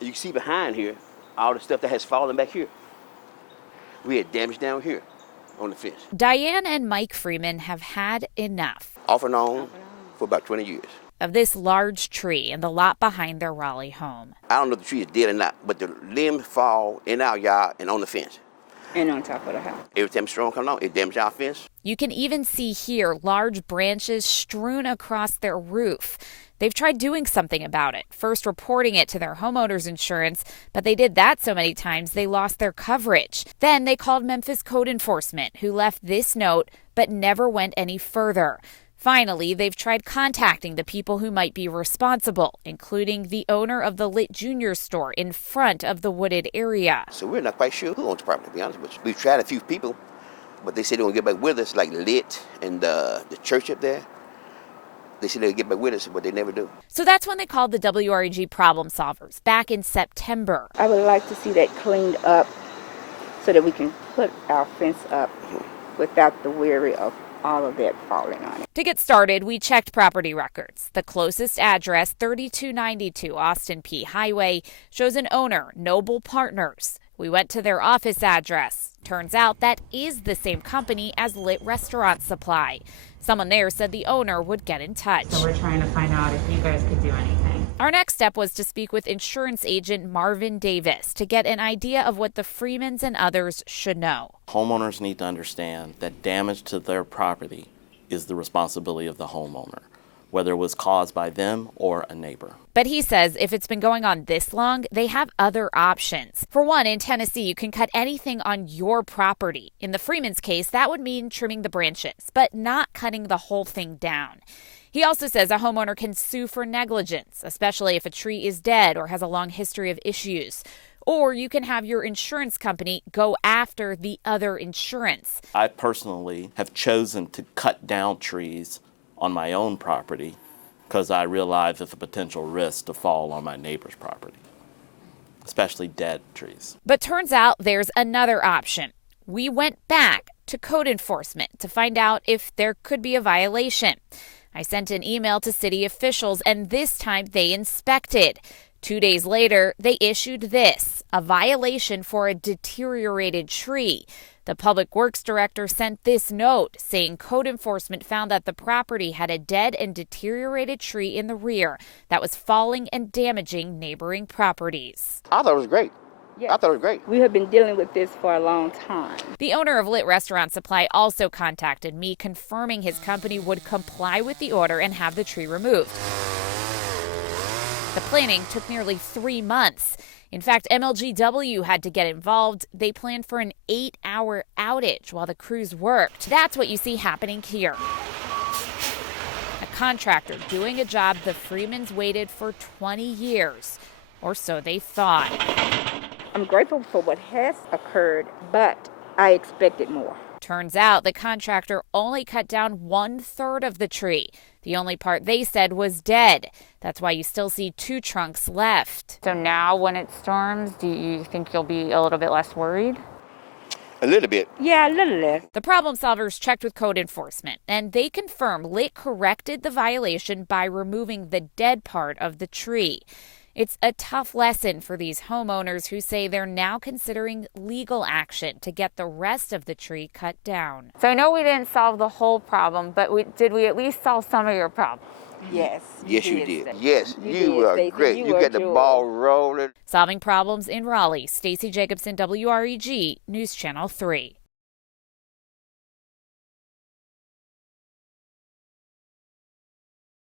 You can see behind here, all the stuff that has fallen back here. We had damage down here on the fence. Diane and Mike Freeman have had enough. Off and on for about 20 years. Of this large tree in the lot behind their Raleigh home. I don't know if the tree is dead or not, but the limbs fall in our yard and on the fence. And on top of the house. Every time a storm comes along, it damages our fence. You can even see here large branches strewn across their roof. They've tried doing something about it, first reporting it to their homeowner's insurance, but they did that so many times they lost their coverage. Then they called Memphis code enforcement, who left this note but never went any further. Finally, they've tried contacting the people who might be responsible, including the owner of the Lit Junior store in front of the wooded area. So we're not quite sure who owns the property, to be honest with you. We've tried a few people, but they said they won't get back with us, like Lit and the church up there. They said they'd get back with us, but they never do. So that's when they called the WREG problem solvers back in September. I would like to see that cleaned up so that we can put our fence up without the worry of all of that falling on it. To get started, we checked property records. The closest address, 3292 Austin P. Highway, shows an owner, Noble Partners. We went to their office address. Turns out that is the same company as Lit Restaurant Supply. Someone there said the owner would get in touch. So we're trying to find out if you guys could do anything. Our next step was to speak with insurance agent Marvin Davis to get an idea of what the Freemans and others should know. Homeowners need to understand that damage to their property is the responsibility of the homeowner, whether it was caused by them or a neighbor. But he says if it's been going on this long, they have other options. For one, in Tennessee, you can cut anything on your property. In the Freeman's case, that would mean trimming the branches, but not cutting the whole thing down. He also says a homeowner can sue for negligence, especially if a tree is dead or has a long history of issues. Or you can have your insurance company go after the other insurance. I personally have chosen to cut down trees on my own property because I realize it's a potential risk to fall on my neighbor's property, especially dead trees. But turns out there's another option. We went back to code enforcement to find out if there could be a violation. I sent an email to city officials, and this time they inspected. 2 days later, they issued this, a violation for a deteriorated tree. The Public Works Director sent this note saying code enforcement found that the property had a dead and deteriorated tree in the rear that was falling and damaging neighboring properties. I thought it was great. Yeah. I thought it was great. We have been dealing with this for a long time. The owner of Lit Restaurant Supply also contacted me, confirming his company would comply with the order and have the tree removed. The planning took nearly 3 months. In fact, MLGW had to get involved. They planned for an 8-hour outage while the crews worked. That's what you see happening here. A contractor doing a job the Freemans waited for 20 years, or so they thought. I'm grateful for what has occurred, but I expected more. Turns out the contractor only cut down 1/3 of the tree. The only part they said was dead. That's why you still see 2 trunks left. So now when it storms, do you think you'll be a little bit less worried? A little bit. Yeah, a little less. The problem solvers checked with code enforcement, and they confirm Lit corrected the violation by removing the dead part of the tree. It's a tough lesson for these homeowners who say they're now considering legal action to get the rest of the tree cut down. So I know we didn't solve the whole problem, but did we at least solve some of your problems? Yes. Yes, you did. Stacey. Yes, you were Stacey. great. You were got the George. ball rolling. Solving problems in Raleigh. Stacey Jacobson, WREG, News Channel 3.